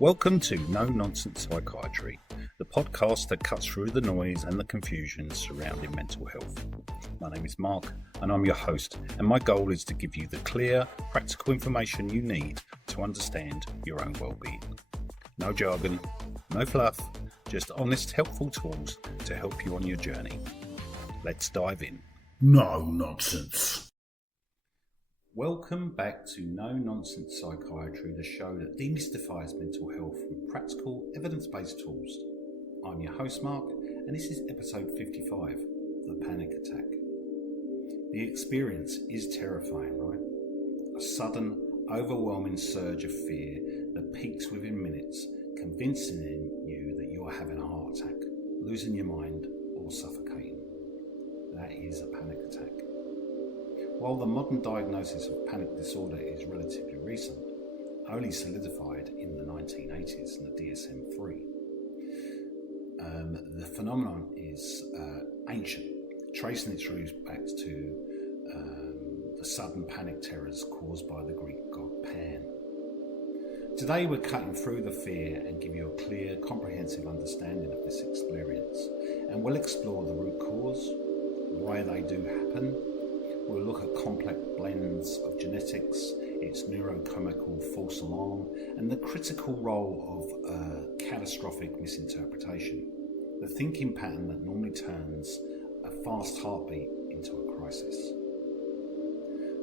Welcome to No Nonsense Psychiatry, the podcast that cuts through the noise and the confusion surrounding mental health. My name is Mark and I'm your host, and my goal is to give you the clear, practical information you need to understand your own well-being. No jargon, no fluff, just honest, helpful tools to help you on your journey. Let's dive in. No nonsense. Welcome back to No Nonsense Psychiatry, the show that demystifies mental health with practical, evidence-based tools. I'm your host, Mark, and this is episode 55, The Panic Attack. The experience is terrifying, right? A sudden, overwhelming surge of fear that peaks within minutes, convincing you that you're having a heart attack, losing your mind, or suffocating. That is a panic attack. While the modern diagnosis of panic disorder is relatively recent, only solidified in the 1980s in the DSM-3, the phenomenon is ancient, tracing its roots back to the sudden panic terrors caused by the Greek god Pan. Today we're cutting through the fear and give you a clear, comprehensive understanding of this experience, and we'll explore the root cause, why they do happen. We'll look at complex blends of genetics, its neurochemical false alarm, and the critical role of catastrophic misinterpretation, the thinking pattern that normally turns a fast heartbeat into a crisis.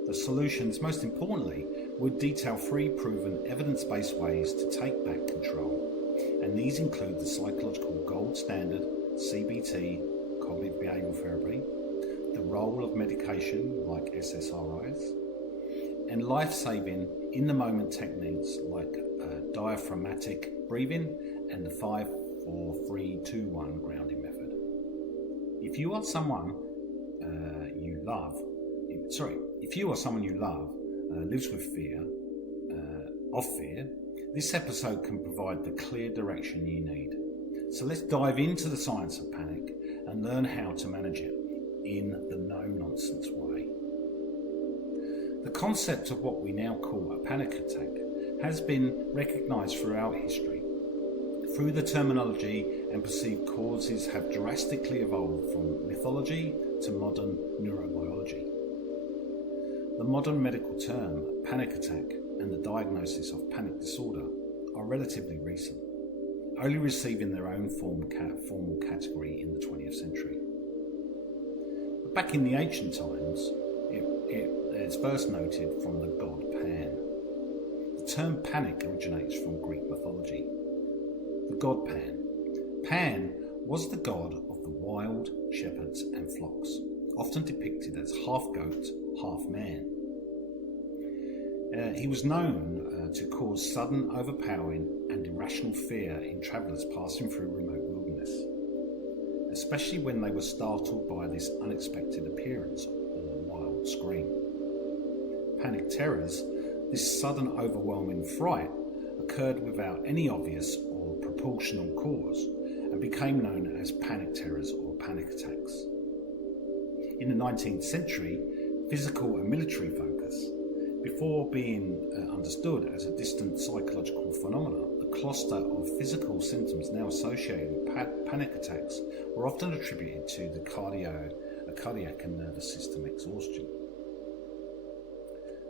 The solutions, most importantly, would detail 3 proven evidence-based ways to take back control, and these include the psychological gold standard, CBT, cognitive behavioural therapy, the role of medication like SSRIs, and life-saving in-the-moment techniques like diaphragmatic breathing and the 5-4-3-2-1 grounding method. If you or someone you love lives with fear, this episode can provide the clear direction you need. So let's dive into the science of panic and learn how to manage it in the no-nonsense way. The concept of what we now call a panic attack has been recognised throughout history. Through the terminology and perceived causes have drastically evolved from mythology to modern neurobiology. The modern medical term panic attack and the diagnosis of panic disorder are relatively recent, only receiving their own formal category in the 20th century. Back in the ancient times, it's first noted from the god Pan. The term panic originates from Greek mythology. The god Pan. Pan was the god of the wild, shepherds and flocks, often depicted as half goat, half man. He was known to cause sudden, overpowering and irrational fear in travellers passing through remote wilderness, especially when they were startled by this unexpected appearance or wild scream. Panic terrors, this sudden overwhelming fright, occurred without any obvious or proportional cause and became known as panic terrors or panic attacks. In the 19th century, physical and military focus, before being understood as a distant psychological phenomenon, the cluster of physical symptoms now associated with panic attacks were often attributed to the cardiac and nervous system exhaustion.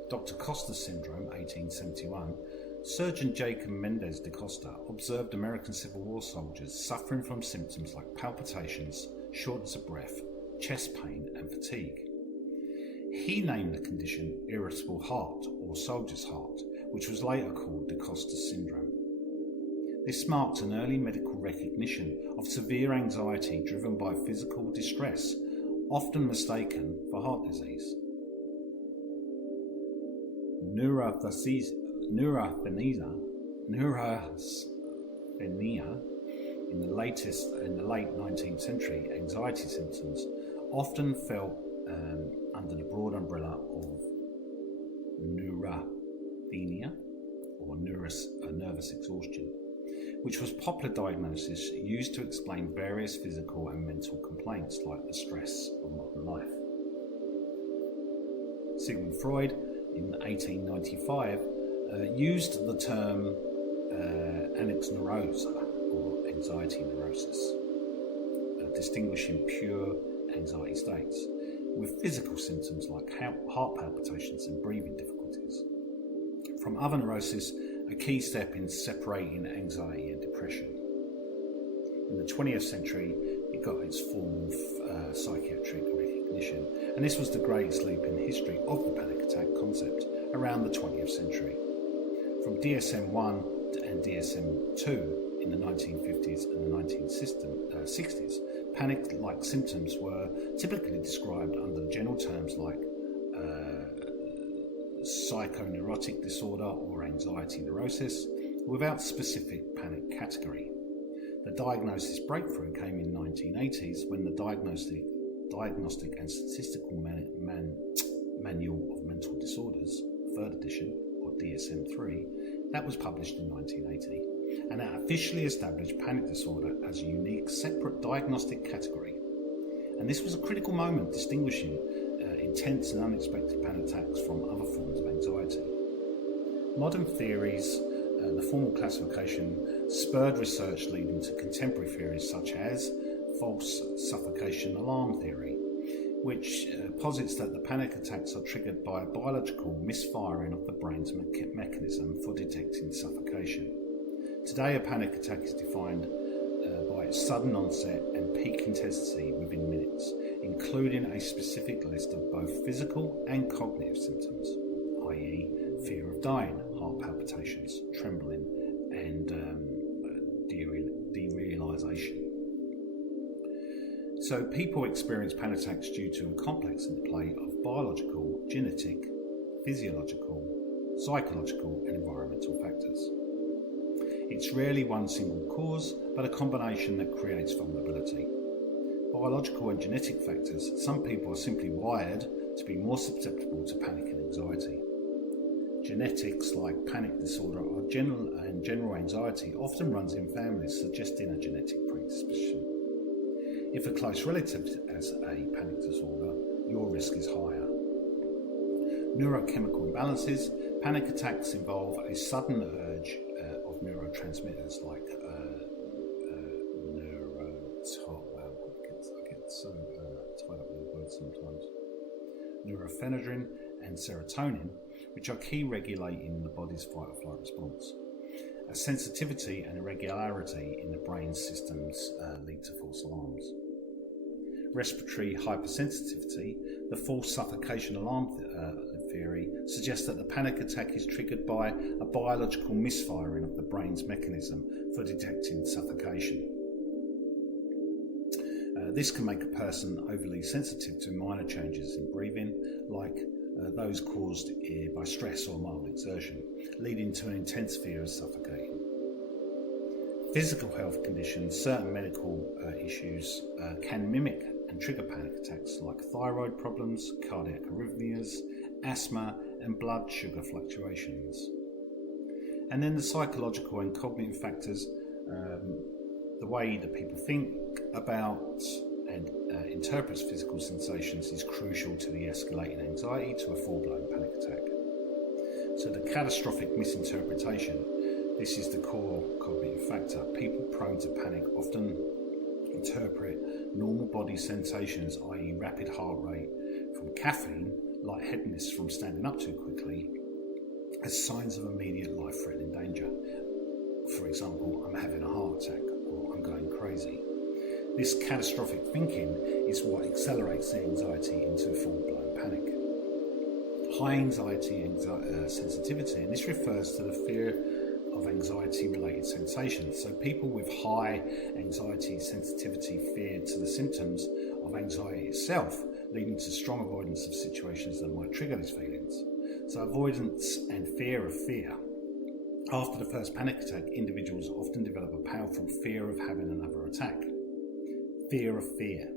Dr. Costa's syndrome, 1871, Surgeon Jacob Mendez de Costa observed American Civil War soldiers suffering from symptoms like palpitations, shortness of breath, chest pain and fatigue. He named the condition irritable heart or soldier's heart, which was later called de Costa's syndrome. This marked an early medical recognition of severe anxiety driven by physical distress, often mistaken for heart disease. Neurasthenia in the late 19th century, anxiety symptoms often fell under the broad umbrella of neurasthenia or nervous exhaustion, which was popular diagnosis used to explain various physical and mental complaints like the stress of modern life. Sigmund Freud in 1895 used the term anxiety or anxiety neurosis, distinguishing pure anxiety states, with physical symptoms like heart palpitations and breathing difficulties. From other neurosis, a key step in separating anxiety and depression. In the 20th century, it got its formal psychiatric recognition, and this was the greatest leap in the history of the panic attack concept around the 20th century. From DSM-1 and DSM-2 in the 1950s and the 1960s, panic-like symptoms were typically described under general terms like psychoneurotic disorder or anxiety neurosis, without specific panic category. The diagnosis breakthrough came in the 1980s when the Diagnostic and Statistical Manual of Mental Disorders, 3rd edition, or DSM-3, that was published in 1980, and that officially established panic disorder as a unique, separate diagnostic category. And this was a critical moment distinguishing intense and unexpected panic attacks from other forms of anxiety. Modern theories, the formal classification, spurred research leading to contemporary theories such as false suffocation alarm theory, which posits that the panic attacks are triggered by a biological misfiring of the brain's mechanism for detecting suffocation. Today, a panic attack is defined by its sudden onset and peak intensity within minutes, including a specific list of both physical and cognitive symptoms, i.e. fear of dying, heart palpitations, trembling, and derealization. So people experience panic attacks due to a complex interplay of biological, genetic, physiological, psychological, and environmental factors. It's rarely one single cause, but a combination that creates vulnerability. Biological and genetic factors, some people are simply wired to be more susceptible to panic and anxiety. Genetics like panic disorder or general anxiety often runs in families, suggesting a genetic predisposition. If a close relative has a panic disorder, your risk is higher. Neurochemical imbalances. Panic attacks involve a sudden urge of neurotransmitters like I get so tied up with words sometimes. Norepinephrine and serotonin, which are key regulating the body's fight or flight response. A sensitivity and irregularity in the brain systems lead to false alarms. Respiratory hypersensitivity, the false suffocation alarm theory, suggests that the panic attack is triggered by a biological misfiring of the brain's mechanism for detecting suffocation. This can make a person overly sensitive to minor changes in breathing, like those caused by stress or mild exertion, leading to an intense fear of suffocating. Physical health conditions, certain medical issues can mimic and trigger panic attacks like thyroid problems, cardiac arrhythmias, asthma, and blood sugar fluctuations. And then the psychological and cognitive factors, the way that people think about and interprets physical sensations is crucial to the escalating anxiety to a full-blown panic attack. So the catastrophic misinterpretation, this is the core cognitive factor. People prone to panic often interpret normal body sensations, i.e. rapid heart rate from caffeine, lightheadedness from standing up too quickly, as signs of immediate life-threatening danger. For example, I'm having a heart attack or I'm going crazy. This catastrophic thinking is what accelerates the anxiety into full-blown panic. High anxiety sensitivity, and this refers to the fear of anxiety-related sensations. So people with high anxiety sensitivity fear to the symptoms of anxiety itself, leading to strong avoidance of situations that might trigger these feelings. So avoidance and fear of fear. After the first panic attack, individuals often develop a powerful fear of having another attack. Fear of fear.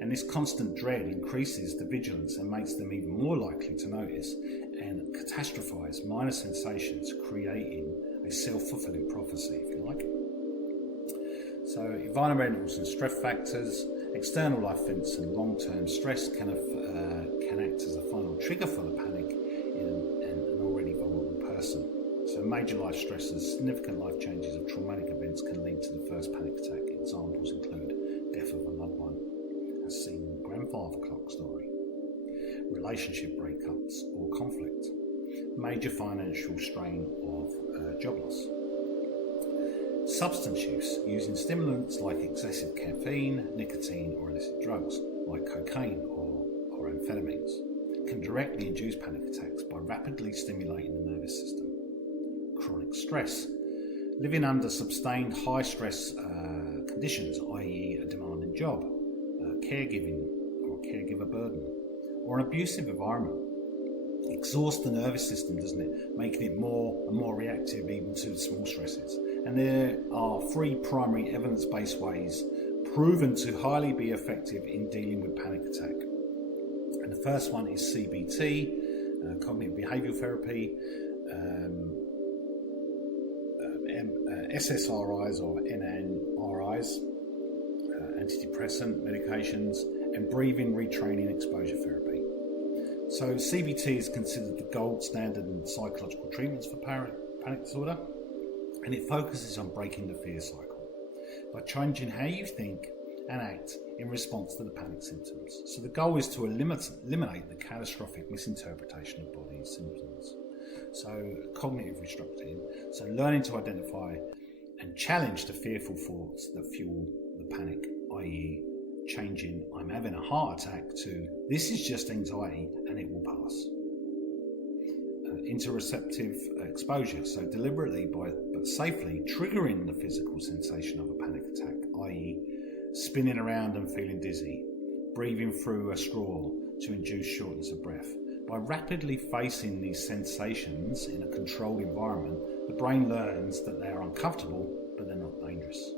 And this constant dread increases the vigilance and makes them even more likely to notice and catastrophize minor sensations, creating a self-fulfilling prophecy, if you like. So environmentals and stress factors, external life events and long-term stress can act as a final trigger for the panic in an already vulnerable person. So major life stresses, significant life changes of traumatic events can lead to the first panic attack. Examples include death of a loved one, as seen in the grandfather clock story, relationship breakups or conflict, major financial strain of job loss, substance use using stimulants like excessive caffeine, nicotine or illicit drugs like cocaine or amphetamines can directly induce panic attacks by rapidly stimulating the nervous system. Chronic stress, living under sustained high stress conditions, i.e. a demanding job, caregiving or caregiver burden, or an abusive environment, exhausts the nervous system, doesn't it? Making it more and more reactive even to small stresses. And there are 3 primary evidence-based ways proven to highly be effective in dealing with panic attack. And the first one is CBT, cognitive behavioural therapy, SSRIs or NNRIs, antidepressant medications, and breathing retraining exposure therapy. So CBT is considered the gold standard in psychological treatments for panic disorder, and it focuses on breaking the fear cycle by changing how you think and act in response to the panic symptoms. So the goal is to eliminate the catastrophic misinterpretation of body symptoms. So cognitive restructuring, so learning to identify and challenge the fearful thoughts that fuel the panic, i.e. changing I'm having a heart attack to this is just anxiety and it will pass. Interoceptive exposure, so deliberately but safely triggering the physical sensation of a panic attack, i.e. spinning around and feeling dizzy, breathing through a straw to induce shortness of breath. By rapidly facing these sensations in a controlled environment, the brain learns that they are uncomfortable but they're not dangerous,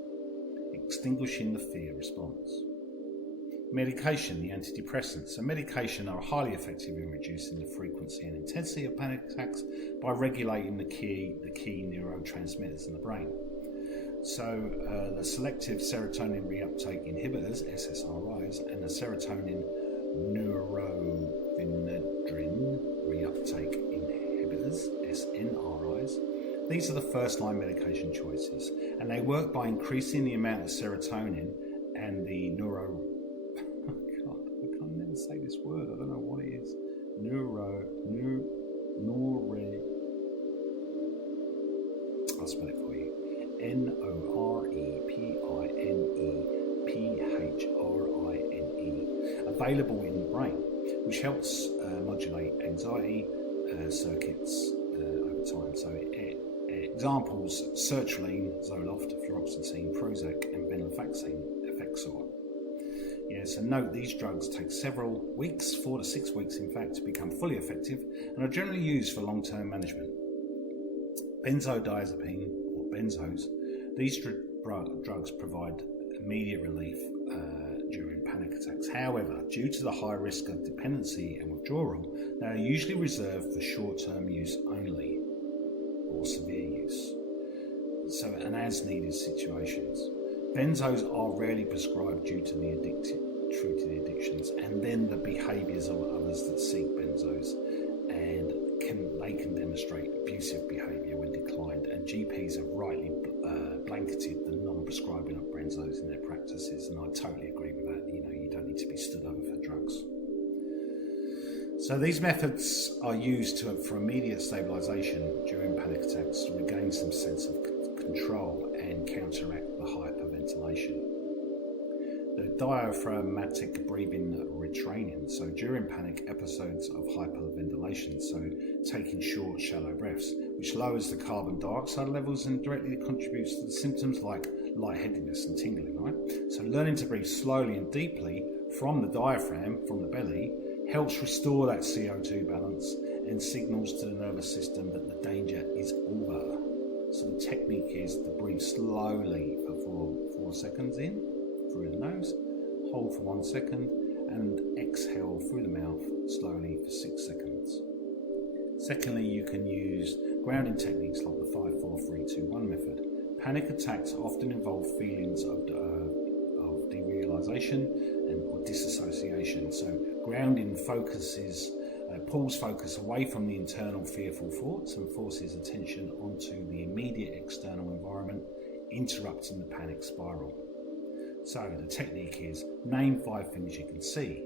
extinguishing the fear response. Medication, the antidepressants. So medication are highly effective in reducing the frequency and intensity of panic attacks by regulating the key neurotransmitters in the brain. So the selective serotonin reuptake inhibitors, SSRIs, and the serotonin neuroepinephrine reuptake inhibitors, SNRIs. These are the first-line medication choices, and they work by increasing the amount of serotonin and the I can never say this word. I don't know what it is. I'll spell it for you. Norepinephrine, available in the brain, which helps modulate anxiety circuits over time. So examples: sertraline, Zoloft, fluoxetine, Prozac, and venlafaxine, Effexor. So note these drugs take several weeks, 4 to 6 weeks in fact, to become fully effective and are generally used for long-term management. Benzodiazepine, or benzos, these drugs provide immediate relief during panic attacks. However, due to the high risk of dependency and withdrawal, they are usually reserved for short-term use only or severe use, and as-needed situations. Benzos are rarely prescribed due to the addictions and then the behaviours of others that seek benzos, and they can demonstrate abusive behaviour when declined, and GPs have rightly blanketed the non-prescribing of benzos in their practices, and I totally agree with that. You don't need to be stood over for drugs. So these methods are used for immediate stabilisation during panic attacks to regain some sense of control and counteract the hyperventilation. The diaphragmatic breathing retraining, so during panic episodes of hyperventilation, so taking short, shallow breaths, which lowers the carbon dioxide levels and directly contributes to the symptoms like lightheadedness and tingling, right? So learning to breathe slowly and deeply from the diaphragm, from the belly, helps restore that CO2 balance and signals to the nervous system that the danger is over. So the technique is to breathe slowly for 4 seconds in through the nose, hold for 1 second, and exhale through the mouth slowly for 6 seconds. Secondly, you can use grounding techniques like the 5-4-3-2-1 method. Panic attacks often involve feelings of derealization or disassociation. So grounding focuses It pulls focus away from the internal fearful thoughts and forces attention onto the immediate external environment, interrupting the panic spiral. So the technique is name 5 things you can see,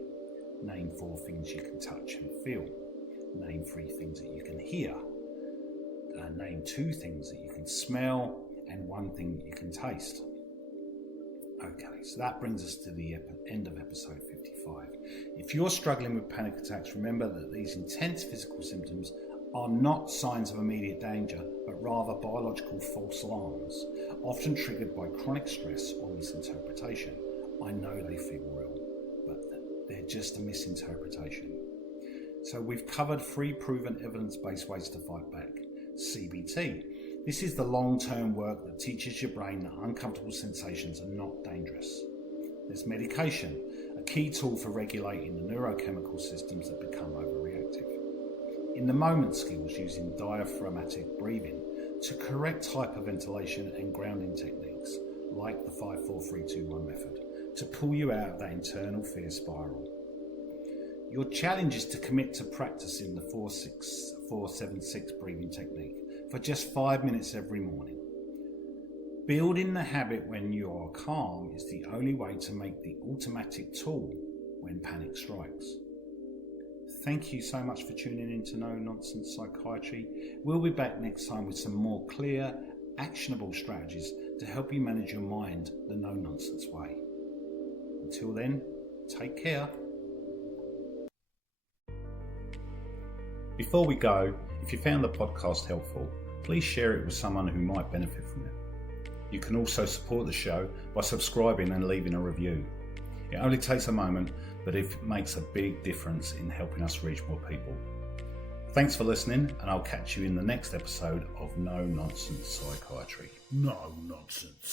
name 4 things you can touch and feel, name 3 things that you can hear, name 2 things that you can smell, and 1 thing that you can taste. Okay, so that brings us to the end of episode 55. If you're struggling with panic attacks, remember that these intense physical symptoms are not signs of immediate danger, but rather biological false alarms, often triggered by chronic stress or misinterpretation. I know they feel real, but they're just a misinterpretation. So we've covered 3 proven evidence-based ways to fight back. CBT. This is the long-term work that teaches your brain that uncomfortable sensations are not dangerous. There's medication, a key tool for regulating the neurochemical systems that become overreactive. In the moment skills, using diaphragmatic breathing to correct hyperventilation and grounding techniques like the 5-4-3-2-1 method to pull you out of that internal fear spiral. Your challenge is to commit to practicing the 4-6-4-7-6 breathing technique for just 5 minutes every morning. Building the habit when you are calm is the only way to make the automatic tool when panic strikes. Thank you so much for tuning in to No Nonsense Psychiatry. We'll be back next time with some more clear, actionable strategies to help you manage your mind the no-nonsense way. Until then, take care. Before we go, if you found the podcast helpful, please share it with someone who might benefit from it. You can also support the show by subscribing and leaving a review. It only takes a moment, but it makes a big difference in helping us reach more people. Thanks for listening, and I'll catch you in the next episode of No Nonsense Psychiatry. No nonsense.